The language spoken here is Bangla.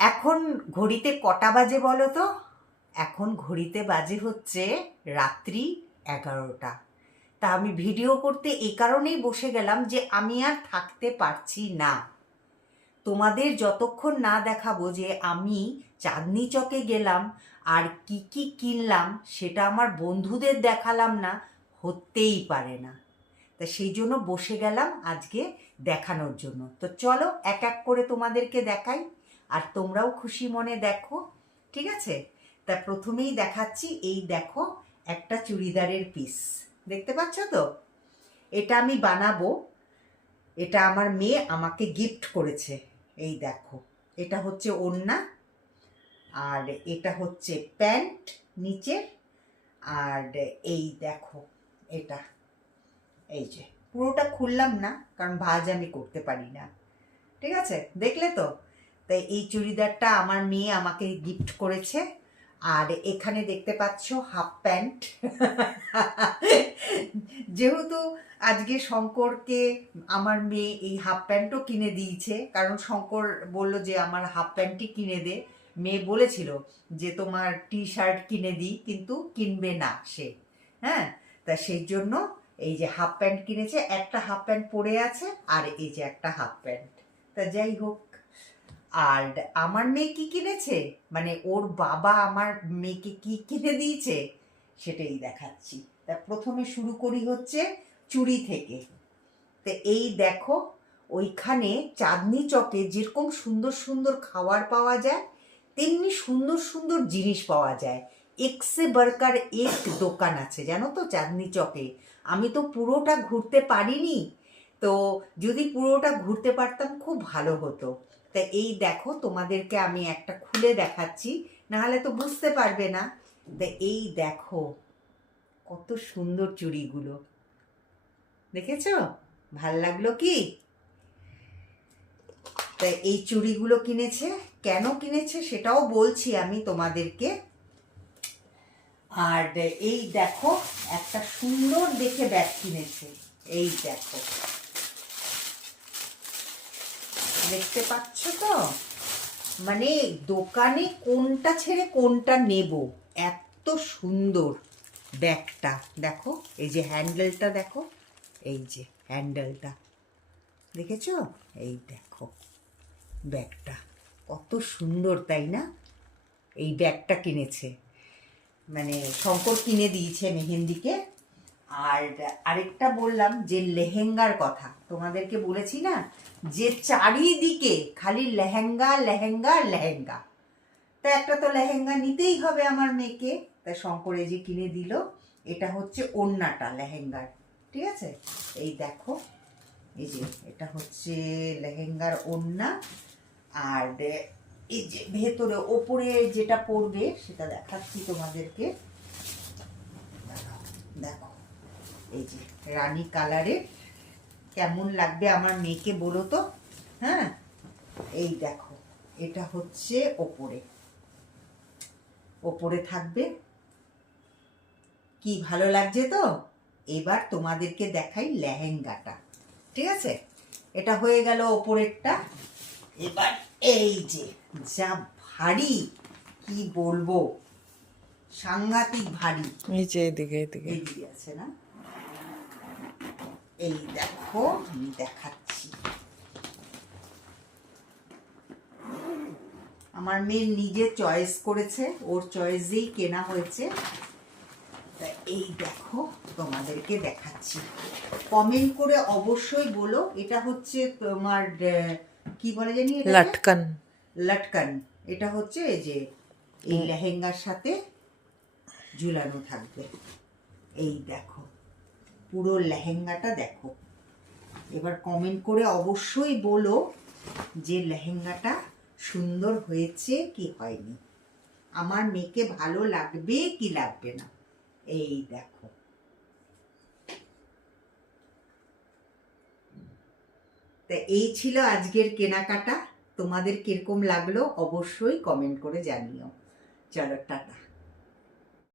এখন ঘড়িতে কটা বাজে বলো তো? এখন ঘড়িতে বাজে হচ্ছে রাত্রি 11টা। তা আমি ভিডিও করতে এই কারণেই বসে গেলাম যে আমি আর থাকতে পারছি না। তোমাদের যতক্ষণ না দেখাবো যে আমি চাঁদনি চকে গেলাম আর কি কি কিনলাম, সেটা আমার বন্ধুদের দেখালাম না, হতেই পারে না। তা সেই জন্য বসে গেলাম আজকে দেখানোর জন্য। তো চলো এক এক করে তোমাদেরকে দেখাই, আর তোমরাও খুশি মনে দেখো, ঠিক আছে? তা প্রথমেই দেখাচ্ছি, এই দেখো একটা চুড়িদারের পিস, দেখতে পাচ্ছ তো? এটা আমি বানাবো, এটা আমার মেয়ে আমাকে গিফট করেছে। এই দেখো, এটা হচ্ছে ওড়না, আর এটা হচ্ছে প্যান্ট নিচের, আর এই দেখো এটা, এই যে পুরোটা খুললাম না কারণ ভাঁজ আমি করতে পারি না, ঠিক আছে? দেখলে তো? তাই এই চুড়িদারটা আমার মেয়ে আমাকে গিফট করেছে। আর এখানে দেখতে পাচ্ছ হাফ প্যান্ট। যেহেতু আজকে শঙ্করকে আমার মেয়ে এই হাফ প্যান্টও কিনে দিয়েছে, কারণ শঙ্কর বলল যে আমার হাফ প্যান্টই কিনে দে। মেয়ে বলেছিল যে তোমার টি শার্ট কিনে দিই, কিন্তু কিনবে না সে, হ্যাঁ? তা সেই জন্য এই যে হাফ প্যান্ট কিনেছে, একটা হাফ প্যান্ট পরে আছে, আর এই যে একটা হাফ প্যান্ট। তা যাই হোক, আর আমার মেয়ে কি কিনেছে, মানে ওর বাবা আমার মেয়েকে কি কিনে দিয়েছে সেটাই দেখাচ্ছি। তা প্রথমে শুরু করি হচ্ছে চুড়ি থেকে। তো এই দেখো, ওইখানে চাঁদনি চকে যেরকম সুন্দর সুন্দর খাবার পাওয়া যায়, তেমনি সুন্দর সুন্দর জিনিস পাওয়া যায়। একসে বারকার এক দোকান আছে জানো তো চাঁদনি চকে। আমি তো পুরোটা ঘুরতে পারিনি, তো যদি পুরোটা ঘুরতে পারতাম খুব ভালো হতো। তা এই দেখো, তোমাদেরকে আমি একটা খুলে দেখাচ্ছি, নাহলে তো বুঝতে পারবে না। তা এই দেখো কত সুন্দর চুড়িগুলো, দেখেছো? ভাল লাগলো কি? তাই এই চুড়িগুলো কিনেছে, কেন কিনেছে সেটাও বলছি আমি তোমাদেরকে। আর এই দেখো একটা সুন্দর দেখে ব্যাগ কিনেছে, এই দেখো, দেখতে পাচ্ছ তো? মানে দোকানে কোনটা ছেড়ে কোনটা নেব, এত সুন্দর ব্যাগটা। দেখো এই যে হ্যান্ডেলটা, দেখো এই যে হ্যান্ডেলটা, দেখেছো? এই দেখো ব্যাগটা কত সুন্দর, তাই না? এই ব্যাগটা কিনেছে, মানে শঙ্কর কিনে দিয়েছে মেহেন্দিকে। আর আরেকটা বললাম যে লেহেঙ্গার কথা, তোমাদেরকে বলেছি না যে চারিদিকে খালি লেহেঙ্গা লেহেঙ্গা লেহেঙ্গা। তা একটা তো লেহেঙ্গা নিতেই হবে আমার মেয়েকে, তা শঙ্কর এই যে কিনে দিল। এটা হচ্ছে ওড়নাটা লেহেঙ্গার, ঠিক আছে? এই দেখো, এই যে এটা হচ্ছে লেহেঙ্গার ওড়না, আর এই যে ভেতরে ওপরে যেটা পরবে সেটা দেখাচ্ছি তোমাদেরকে। দেখো এই যে রানী কালারের, কেমন লাগবে আমার মেয়েকে বলো তো? হ্যাঁ, এই দেখো এটা হচ্ছে ওপরে, ওপরে থাকবে, কি ভালো লাগছে তো? এবার তোমাদেরকে দেখাই লেহেঙ্গাটা, ঠিক আছে? এটা হয়ে গেল ওপরেরটা। এবার এই যে যা ভারী, কি বলবো, সাংঘাতিক ভারী। নিচে এদিকে এদিকে এইদিকে আছে না? এই দেখো আমি দেখাচ্ছি, আমার মেয়ে নিজে চয়েস করেছে, ওর চয়েসেই কেনা হয়েছে। এই দেখো তোমাদেরকে দেখাচ্ছি, কমেন্ট করে অবশ্যই বলো এটা হচ্ছে তোমার কি বলে জানি, লটকন। লটকন। এটা হচ্ছে এই যে এই লেহেঙ্গার সাথে ঝুলানো থাকবে। এই দেখো পুরো লেহেঙ্গাটা দেখো। এবার কমেন্ট করে অবশ্যই বলো যে লেহেঙ্গাটা সুন্দর হয়েছে কি হয়নি, আমার মেয়েকে ভালো লাগবে কি লাগবে না। এই দেখো, তা এই ছিল আজকের কেনাকাটা। তোমাদের কিরকম লাগলো অবশ্যই কমেন্ট করে জানিও। চলো টাটা।